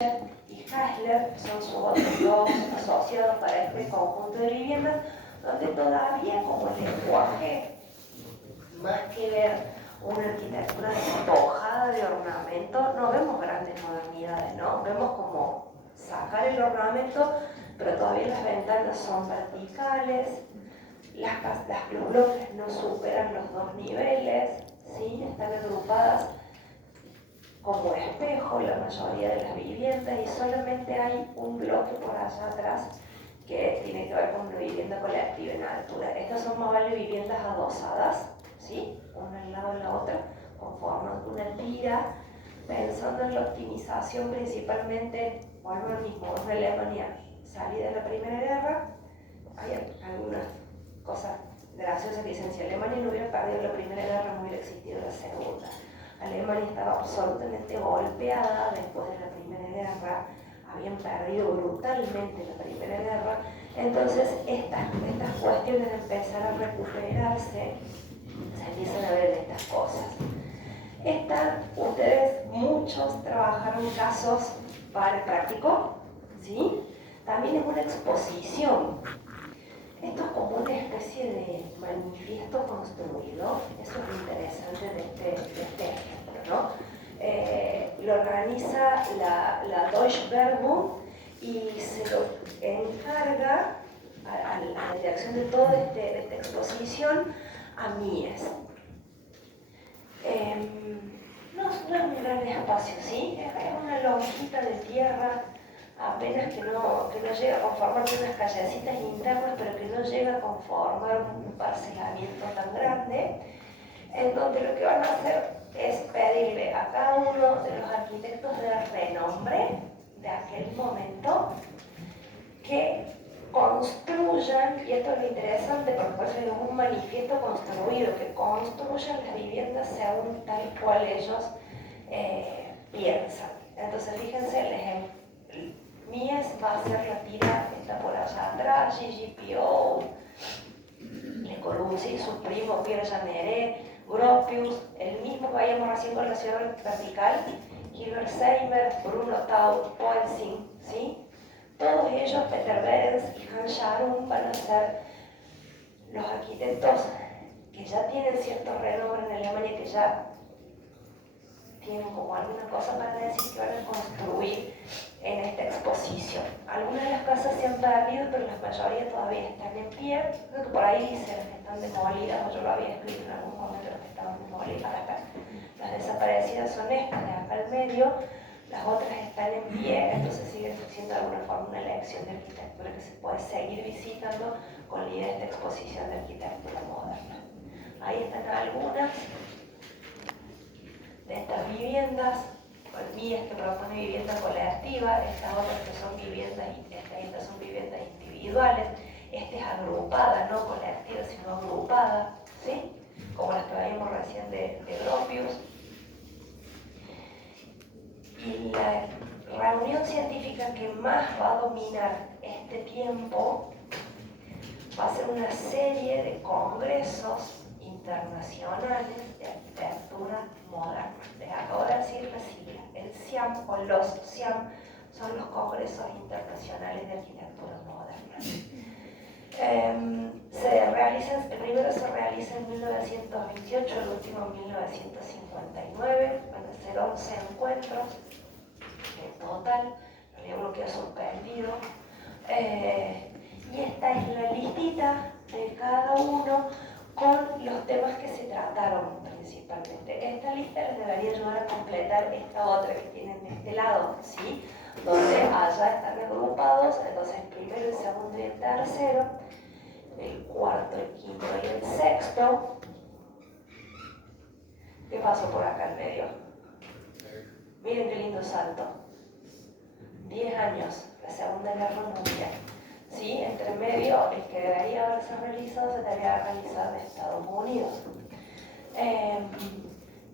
y Hasler son sus otros dos asociados para este conjunto de viviendas, donde todavía como el lenguaje, más que ver una arquitectura despojada de ornamento, no vemos grandes modernidades, ¿no? Vemos como sacar el ornamento, pero todavía las ventanas son verticales, los bloques no superan los 2 niveles, ¿sí? Están agrupadas como espejo la mayoría de las viviendas y solamente hay un bloque por allá atrás que tiene que ver con una vivienda colectiva en altura. Estas son más vale viviendas adosadas, ¿sí? Una al lado de la otra, conformando una tira, pensando en la optimización principalmente, vuelvo al mismo, en Alemania, salida de la Primera Guerra, hay algunas cosas graciosas que dicen, si Alemania no hubiera perdido la Primera Guerra, no hubiera existido la Segunda. Alemania estaba absolutamente golpeada después de la Primera Guerra, habían perdido brutalmente la Primera Guerra, entonces estas cuestiones de empezar a recuperarse, se empiezan a ver estas cosas. Ustedes muchos trabajaron casos para el práctico, ¿sí? También es una exposición. Esto es como una especie de manifiesto construido, eso es lo interesante de este ejemplo, ¿no? Lo organiza la Deutsche Werbung y se lo encarga a la dirección de toda esta exposición a Mies. No es un gran espacio, ¿sí? Es una lonjita de tierra apenas que no llega a conformar unas callecitas internas, pero que no llega a conformar un parcelamiento tan grande, en donde lo que van a hacer es pedirle a cada uno de los arquitectos de renombre de aquel momento que construyan, y esto es lo interesante porque es un manifiesto construido, que construyan las viviendas según tal cual ellos piensan. Entonces fíjense el ejemplo. Mies va a ser la tira, está por allá atrás, GGPO, Le Corbusier, su primo Pierre Jeanneret, Gropius, el mismo que vayamos haciendo con la ciudad vertical, Hilberseimer, Bruno Taut, Poensing, ¿sí? Todos ellos, Peter Behrens y Hans Scharoun, van a ser los arquitectos que ya tienen cierto renombre en Alemania, que ya tienen como alguna cosa para decir que van a construir en esta exposición. Algunas de las casas se han perdido, pero la mayoría todavía están en pie. Creo que por ahí dicen que están demolidas, o yo lo había escrito en algún momento, los que estaban demolidas acá. Las desaparecidas son estas de acá al medio, las otras están en pie, entonces siguen siendo de alguna forma una lección de arquitectura que se puede seguir visitando con la idea de esta exposición de arquitectura moderna. Ahí están algunas de estas viviendas. Mías que propone vivienda colectiva, estas otras que son viviendas, estas son viviendas individuales, esta es agrupada, no colectiva, sino agrupada, ¿sí? Como las que veíamos recién de Gropius. Y la reunión científica que más va a dominar este tiempo va a ser una serie de congresos internacionales de arquitectura moderna. Les acabo de decir la sigla. El SIAM o los SIAM son los congresos internacionales de arquitectura moderna. El primero se realiza en 1928, el último en 1959. Van a ser 11 encuentros en total. Uno queda sorprendido. Y esta es la listita de cada uno con los temas que se trataron principalmente. Esta lista les debería ayudar a completar esta otra que tienen de este lado, ¿sí? Donde allá están agrupados, entonces el primero, el segundo y el tercero, el cuarto, el quinto y el sexto. ¿Qué pasó por acá en medio? Miren qué lindo salto. 10 años, la Segunda Guerra Mundial. ¿Sí? Entre medio, el que debería haberse realizado se debería haber realizado en Estados Unidos.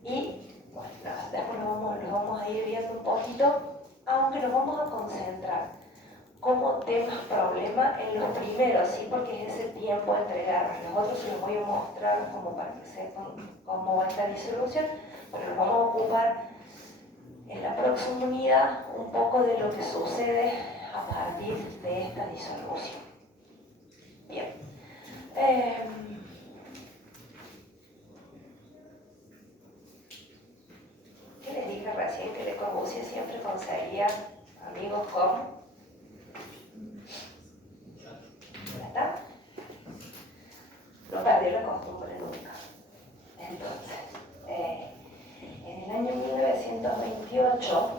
Y bueno, después los vamos a ir viendo un poquito, aunque nos vamos a concentrar como temas problema en los primeros, ¿sí? Porque es ese tiempo entre guerras. Los otros se los voy a mostrar como para que sepan cómo va esta disolución, pero nos vamos a ocupar en la próxima unidad un poco de lo que sucede a partir de esta disolución. Bien. ¿Qué les dije recién? Que Le Corbusier siempre conseguía amigos con... ¿Ya está? No perdió la costumbre nunca. Entonces, en el año 1928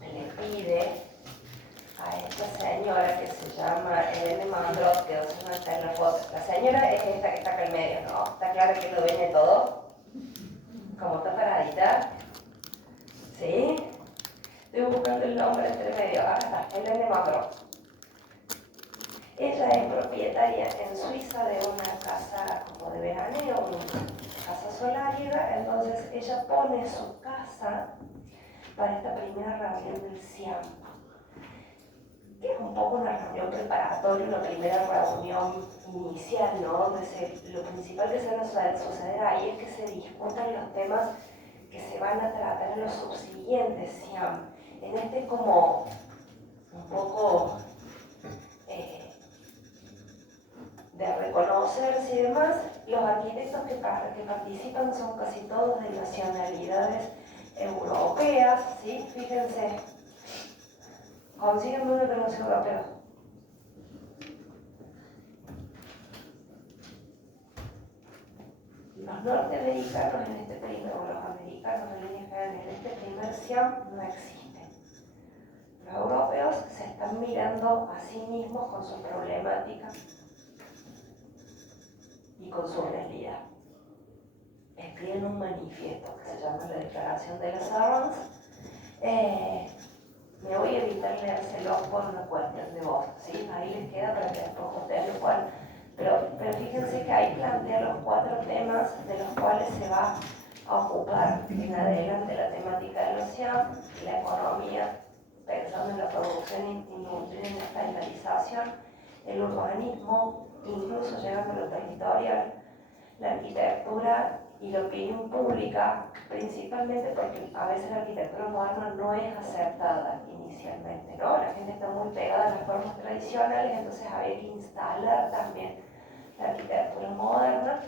le pide a esta señora que se llama Helene Mandrot, que no está en la foto. La señora es esta que está acá en medio, ¿no? ¿Está claro que lo dueña de todo? Como está paradita. ¿Sí? Estoy buscando el nombre entre medio. Acá está, Helene Mandrot. Ella es propietaria en Suiza de una casa como de veraneo, una casa solariega. Entonces ella pone su casa para esta primera reunión del CIAM, que es un poco una reunión preparatoria, una primera reunión inicial, ¿no? Donde lo principal que se va a suceder ahí es que se discutan los temas que se van a tratar en los subsiguientes CIAM. En este como un poco de reconocerse y demás, los arquitectos que participan son casi todos de nacionalidades europeas, ¿sí? Fíjense, consíguenme uno que no sea europeo. Los norteamericanos en este primer, o los americanos en este primer CIAM no existen. Los europeos se están mirando a sí mismos con sus problemáticas y con su realidad. Escriben un manifiesto que se llama la Declaración de las Arras. Me voy a evitar leérselo por una cuestión de voz, ¿sí? Ahí les queda para que después ustedes lo puedan. Pero fíjense que ahí plantea los 4 temas de los cuales se va a ocupar en adelante la temática de los CIAM, la economía, pensando en la producción industrial, en la estandarización, el urbanismo, incluso llegando a lo territorial, la arquitectura y la opinión pública, principalmente porque a veces la arquitectura moderna no es aceptada inicialmente, ¿no? La gente está muy pegada a las formas tradicionales, entonces había que instalar también la arquitectura moderna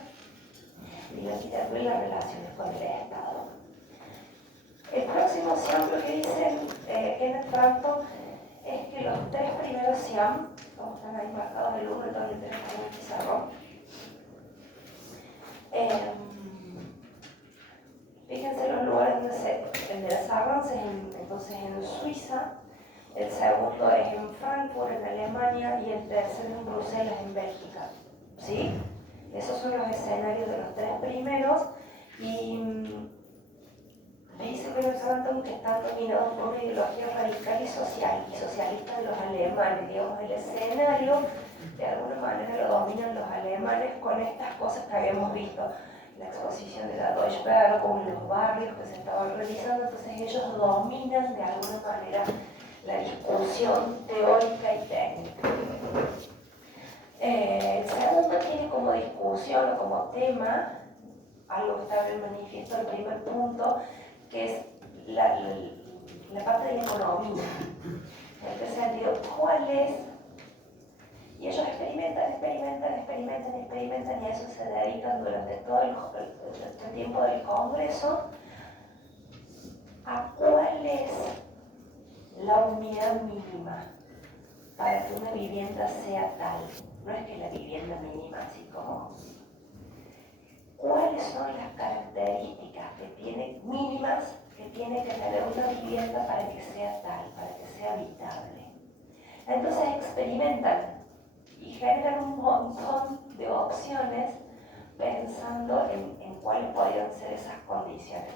y la arquitectura y las relaciones con el Estado. El próximo CIAM, lo que dice Kenneth Frampton, es que los 3 primeros CIAM, como están ahí marcados el 1, el 2 y el 3 en el pizarrón, fíjense los lugares donde el de las Arras es entonces en Suiza, el segundo es en Frankfurt, en Alemania, y el tercero en Bruselas, en Bélgica. ¿Sí? Esos son los escenarios de los 3 primeros, y dice que están dominados por una ideología radical y socialista de los alemanes. Digamos, el escenario de alguna manera lo dominan los alemanes con estas cosas que habíamos visto, la exposición de la Deutsche Welle, con los barrios que se estaban realizando. Entonces ellos dominan de alguna manera la discusión teórica y técnica. El segundo tiene como discusión o como tema algo que está en el manifiesto, el primer punto, que es la parte de la economía. En este sentido, ¿cuál es? Y ellos experimentan y a eso se dedican durante todo el tiempo del Congreso, a cuál es la unidad mínima para que una vivienda sea tal. No es que la vivienda mínima, así como... ¿Cuáles son las características mínimas que tiene que tener una vivienda para que sea tal, para que sea habitable? Entonces experimentan y generan un montón de opciones pensando en cuáles podrían ser esas condiciones.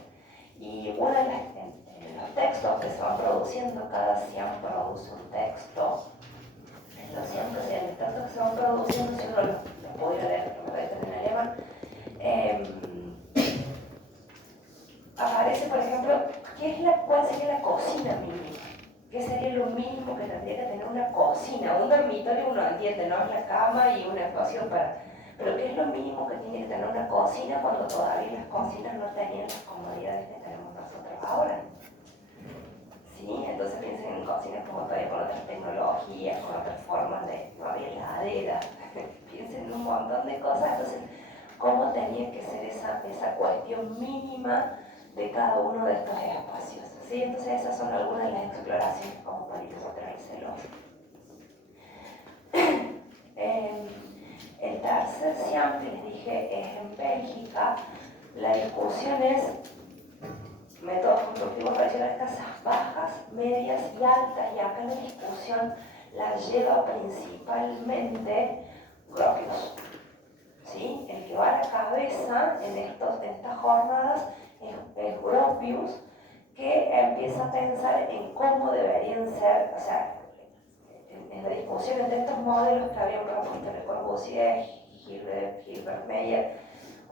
Y una de en los textos que se van produciendo, cada CIAM produce un texto. En los textos que se van produciendo, si uno lo pudiera leer, lo puede tener en alemán, aparece, por ejemplo, ¿cuál sería la cocina mínima? ¿Qué sería lo mínimo que tendría que tener una cocina? Un dormitorio uno entiende, ¿no? Es la cama y una espacio para... Pero ¿qué es lo mínimo que tiene que tener una cocina cuando todavía las cocinas no tenían las comodidades que tenemos nosotros ahora? ¿sí? Entonces piensen en cocinas como todavía con otras tecnologías, con otras formas de, no había heladera, piensen en un montón de cosas, entonces cómo tenía que ser esa cuestión mínima de cada uno de estos espacios, ¿sí? Entonces esas son algunas de las exploraciones como para ilustrárselos. El tercer SIAM que les dije es en Bélgica. La discusión es métodos constructivos tradicionales, casas bajas, medias y altas, y acá la discusión la lleva principalmente Gropius, ¿sí? El que va a la cabeza en estas jornadas es Gropius, que empieza a pensar en cómo deberían ser, o sea, en la discusión entre estos modelos que habían propuesto Le Corbusier, Gilbert Meyer,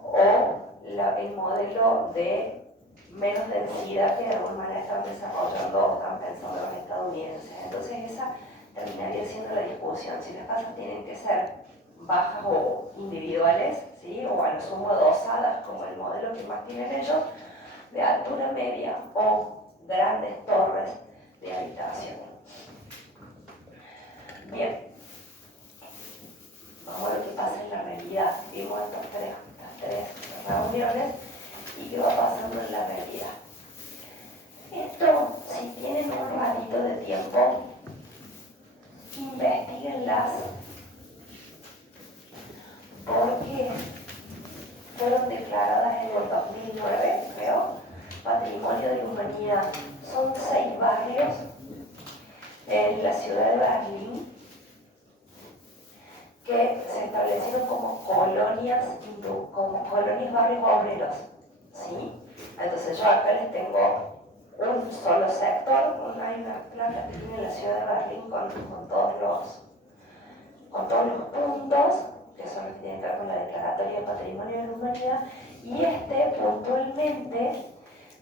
o el modelo de menos densidad que de alguna manera están desarrollando o están pensando los estadounidenses. Entonces esa terminaría siendo la discusión, si las casas tienen que ser bajas o individuales, ¿sí? O a lo sumo dosadas como el modelo que más tienen ellos, de altura media o grandes torres de habitación. Bien, vamos a ver qué pasa en la realidad. Vimos estas tres reuniones y qué va pasando en la realidad. Esto, si tienen un ratito de tiempo, investiguenlas porque fueron declaradas en el 2009, creo, Patrimonio de la Humanidad. Son 6 barrios en la ciudad de Berlín que se establecieron como colonias barrios obreros, ¿sí? Entonces yo acá les tengo un solo sector, hay una planta que tiene la ciudad de Berlín con todos los puntos, que son los que tienen que ver con la Declaratoria de Patrimonio de la Humanidad, y puntualmente,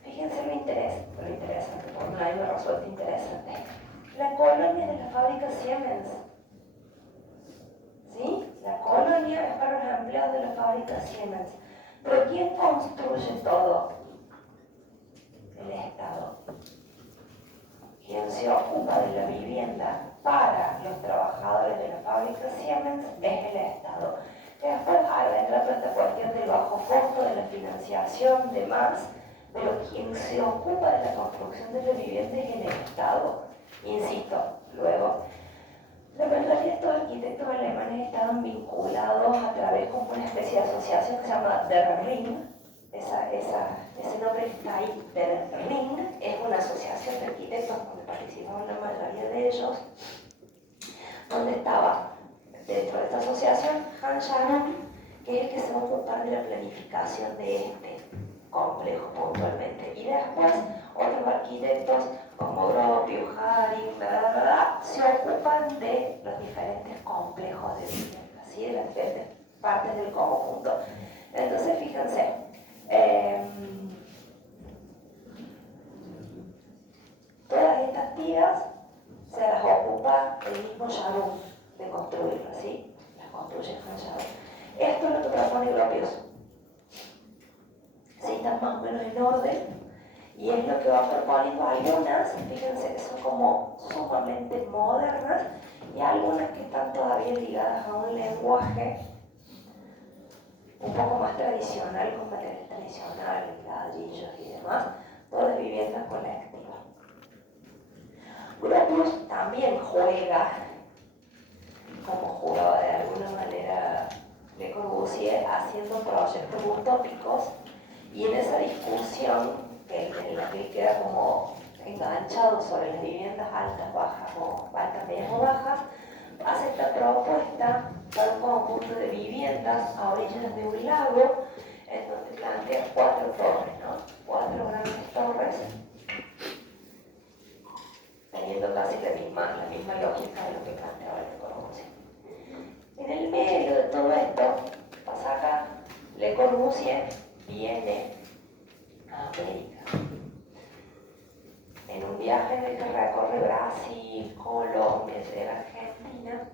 fíjense lo interesante, porque nadie me resulta interesante. La colonia de la fábrica Siemens, ¿sí? La colonia es para los empleados de la fábrica Siemens. Pero ¿quién construye todo? El Estado. Quien se ocupa de la vivienda para los trabajadores de la fábrica Siemens es el Estado. Que después entra toda esta cuestión del bajo costo, de la financiación, demás, pero quien se ocupa de la construcción de la vivienda es el Estado. Insisto, luego, la verdad es que estos arquitectos alemanes estaban vinculados a través de una especie de asociación que se llama Der Ring. Ese nombre que está ahí, Der Ring, es una asociación de arquitectos donde participaban la mayoría de ellos, donde estaba dentro de esta asociación Hans Scharoun, que es el que se va a ocupar de la planificación de este complejo puntualmente. Y después otros arquitectos como Gropius, Haring, se ocupan de los diferentes complejos de vivienda, ¿sí? De las diferentes partes del conjunto. Entonces, fíjense, todas estas tías se las ocupa el mismo Scharoun de construirlas, ¿sí? Las construye Hans Scharoun. Esto es lo que propone Gropius. Sí, están más o menos en orden. Y es lo que va proponiendo algunas, fíjense que son como sumamente modernas, y algunas que están todavía ligadas a un lenguaje un poco más tradicional, con materiales tradicionales, ladrillos y demás, todas viviendas colectivas. Gropius también juega, como jugaba de alguna manera Le Corbusier, haciendo proyectos utópicos, y en esa discusión en la que queda como enganchado sobre las viviendas altas, bajas o altas, medias o bajas, hace esta propuesta para un conjunto de viviendas a orillas de un lago, en donde plantea 4 torres, ¿no? 4 grandes torres, teniendo casi la misma lógica de lo que planteaba Le Corbusier. En el medio de todo esto, pasa acá, Le Corbusier viene a América. En un viaje en el que recorre Brasil, Colombia, llega a Argentina,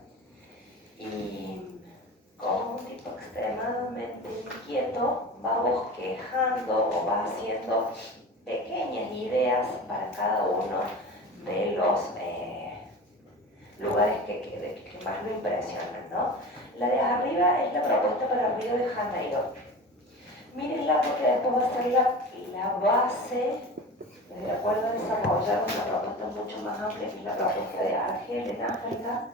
y como un tipo extremadamente inquieto, va bosquejando o va haciendo pequeñas ideas para cada uno de los lugares que más lo impresionan, ¿no? La de arriba es la propuesta para Río de Janeiro. Mírenla porque después va a ser la base, de acuerdo a desarrollar una propuesta mucho más amplia que es la propuesta de Argel en África.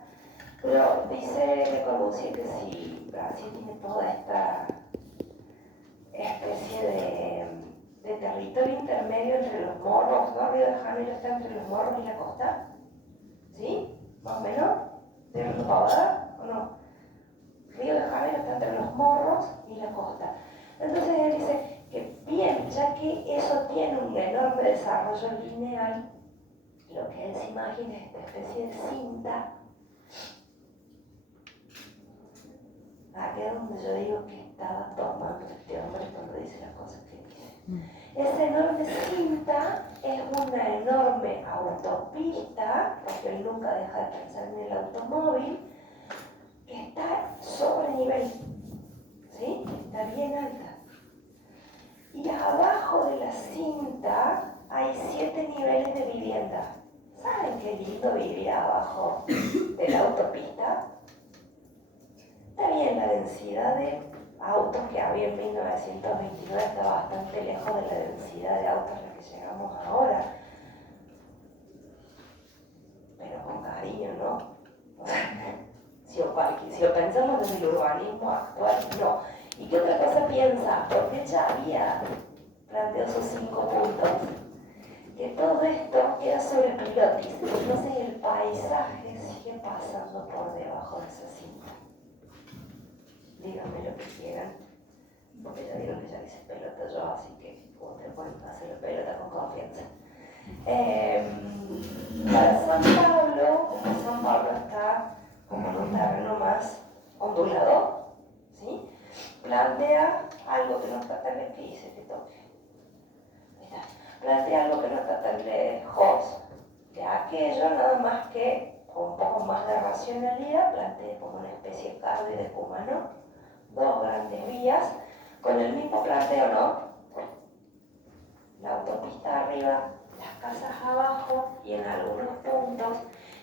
Pero dice Le Corbusier que si Brasil tiene toda esta especie de territorio intermedio entre los morros, ¿no? Río de Janeiro está entre los morros y la costa, ¿sí? Más o menos, ¿de Roda o no? Río de Janeiro está entre los morros y la costa. Entonces él dice que bien, ya que eso tiene un enorme desarrollo lineal, lo que él se imagina es esta especie de cinta. Aquí es donde yo digo que estaba tomando este hombre cuando dice las cosas que dice. Esa enorme cinta es una enorme autopista, porque él nunca deja de pensar en el automóvil, que está sobre nivel, ¿sí? Está bien alta. Y abajo de la cinta hay 7 niveles de vivienda. ¿Saben qué lindo vivir abajo de la autopista? Está bien, la densidad de autos que había en 1929 está bastante lejos de la densidad de autos a la que llegamos ahora. Pero con cariño, ¿no? O sea, si lo pensamos desde el urbanismo actual, no. ¿Y qué otra cosa piensa? Porque ya había planteado sus 5 puntos. Que todo esto queda sobre pilotis, entonces el paisaje sigue pasando por debajo de esa cinta. Díganme lo que quieran, porque ya digo que ya hice pelota yo, así que ustedes pueden hacer la pelota con confianza. Para San Pablo, como San Pablo está como en un terreno más ondulado, ¿sí? Plantea algo que no está tan lejos, que dice que toque. Plantea algo que no está tan lejos de aquello, nada más que con un poco más de racionalidad, plantea como una especie de cardio de Cumano, 2 grandes vías, con el mismo planteo, ¿no? La autopista arriba, las casas abajo y en algunos puntos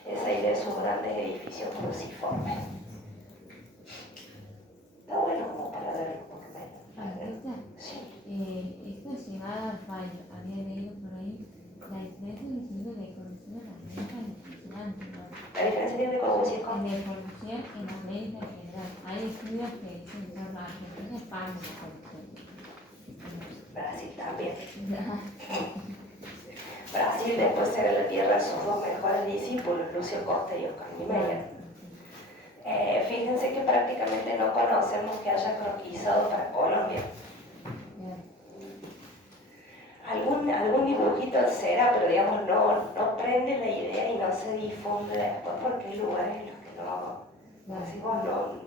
esa idea de sus grandes edificios cruciformes. Está bueno como para ver un poco menos. Sí. Esta llegada al fallo, había leído por ahí, la diferencia de estudio de Corbusier en América es impresionante, ¿no? La diferencia tiene con Corbusier con... De Corbusier en América en general. Hay estudios que dicen que son Argentina es fan de Corbusier. Brasil también. Brasil después será la tierra de sus 2 mejores discípulos, Lucio Costa y Oscar Niemeyer. Fíjense que prácticamente no conocemos que haya croquisado para Colombia. Algún dibujito será, pero digamos no prende la idea y no se difunde después porque hay lugares en los que no decimos no.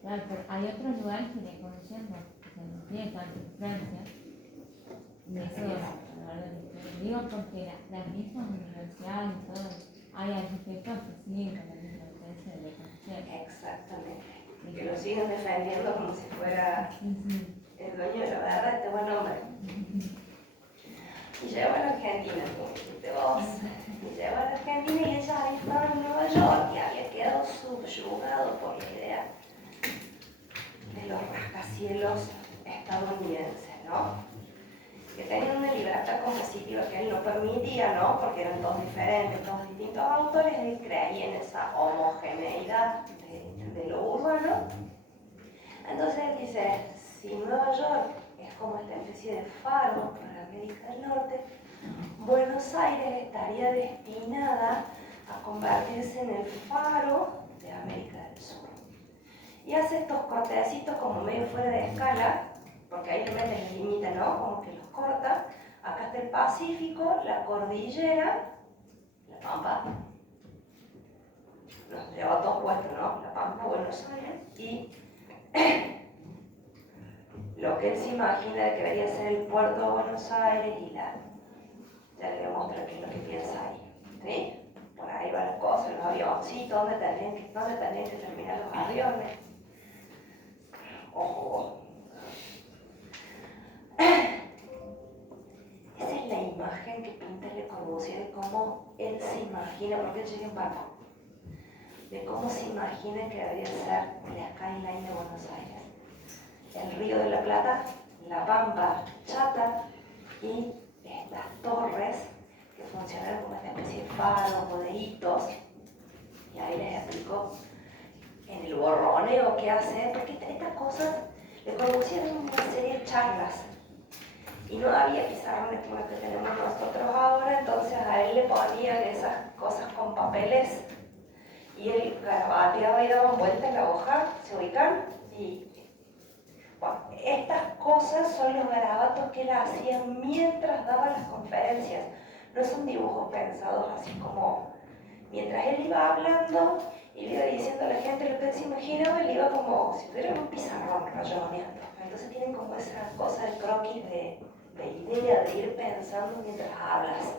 Claro, pero hay otros lugares que le conocen, que no tienen tanta influencia. Y eso, digo porque las mismas universidades y todo, hay arquitectos que siguen con la misma influencia de Le Corbusier. Exactamente. Y que lo siguen defendiendo como si fuera el dueño de la verdad, este buen hombre. Y llegó a la Argentina, como dijiste vos. Y llegó a la Argentina y ella había estado en Nueva York y había quedado subyugado por la idea de los rascacielos estadounidenses, ¿no? Que tenían una libertad compositiva que él no permitía, ¿no? Porque eran todos diferentes, todos distintos autores, él creía en esa homogeneidad de lo urbano. Entonces él dice, si Nueva York es como esta especie de faro para América del Norte, Buenos Aires estaría destinada a convertirse en el faro de América del Sur. Y hace estos cortecitos como medio fuera de escala, porque ahí le meten el límite, ¿no? Como que los corta. Acá está el Pacífico, la cordillera, la Pampa. Nos lleva a todos puestos, ¿no? La Pampa, Buenos Aires. Y lo que él se imagina de que debería ser el puerto de Buenos Aires y ya le voy a mostrar qué es lo que piensa ahí. ¿Sí? Por ahí van las cosas, los avioncitos, ¿dónde tendrían que terminar los aviones? Ojo. Esa es la imagen que pinta Le Corbusier cómo él se imagina, porque él llega en barco, de cómo se imagina que debería ser la skyline de Buenos Aires. El Río de la Plata, la Pampa chata y estas torres que funcionan como una especie de faros o de hitos. Y ahí les explico en el borroneo que hace, porque estas cosas le conducían una serie de charlas. Y no había pizarrones como los que tenemos nosotros ahora, entonces a él le ponían esas cosas con papeles y él garabateaba y daba vuelta en la hoja, se ubican. Y bueno, estas cosas son los garabatos que él hacía mientras daba las conferencias. No son dibujos pensados así como mientras él iba hablando y le iba diciendo a la gente lo que él se imaginaba, él iba como si tuviera un pizarrón rayoneando. Entonces tienen como esa cosa de croquis de idea, de ir pensando mientras hablas.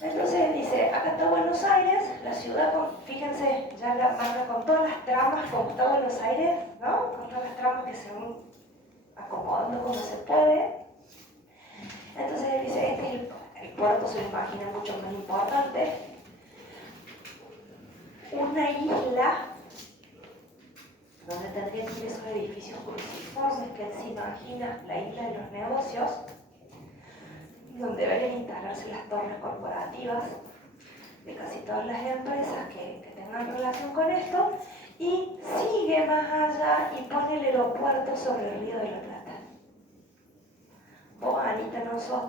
Entonces dice, acá está Buenos Aires, la ciudad, fíjense, ya la marca con todas las tramas como está Buenos Aires, ¿no? Con todas las tramas que se van acomodando como se puede. Entonces él dice, este es el puerto, se lo imagina mucho más importante. Una isla donde tendría que ir esos edificios cruciformes que él se imagina, la isla de los negocios, donde deberían instalarse las torres corporativas de casi todas las empresas que tengan relación con esto, y sigue más allá y pone el aeropuerto sobre el Río de la Plata. Vos, Anita, no sos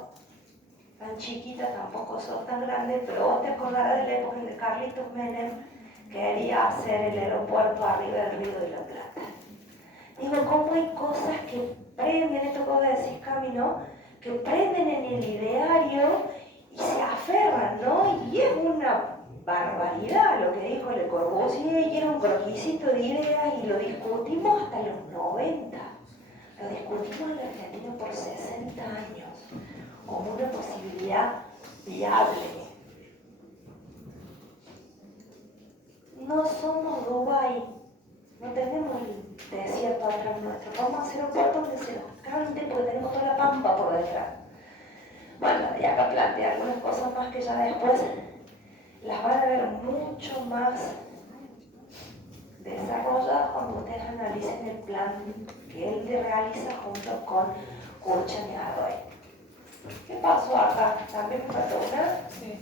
tan chiquita, tampoco sos tan grande, pero vos te acordarás de la época en que Carlitos Menem quería hacer el aeropuerto arriba del Río de la Plata. Digo, ¿cómo hay cosas que prenden, esto que vos decís, Cami, ¿no? Que prenden en el ideario y se aferran, ¿no? Y es una barbaridad lo que dijo Le Corbusier, y era un croquisito de ideas, y lo discutimos hasta los 90. Lo discutimos en la Argentina por 60 años, como una posibilidad viable. No somos Dubái, no tenemos el desierto atrás nuestro. Vamos a hacer un puerto donde se nos cante porque tenemos toda la pampa por detrás. Bueno, y acá plantea algunas cosas más que ya después las van a ver mucho más desarrolladas cuando ustedes analicen el plan que él realiza junto con Kurchan y Arroy. ¿Qué pasó acá? ¿También me faltó una? Sí.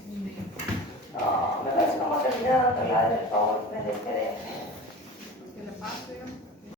No, me parece que vamos a terminar dando la del favor del PDF. ¿Qué le pasa?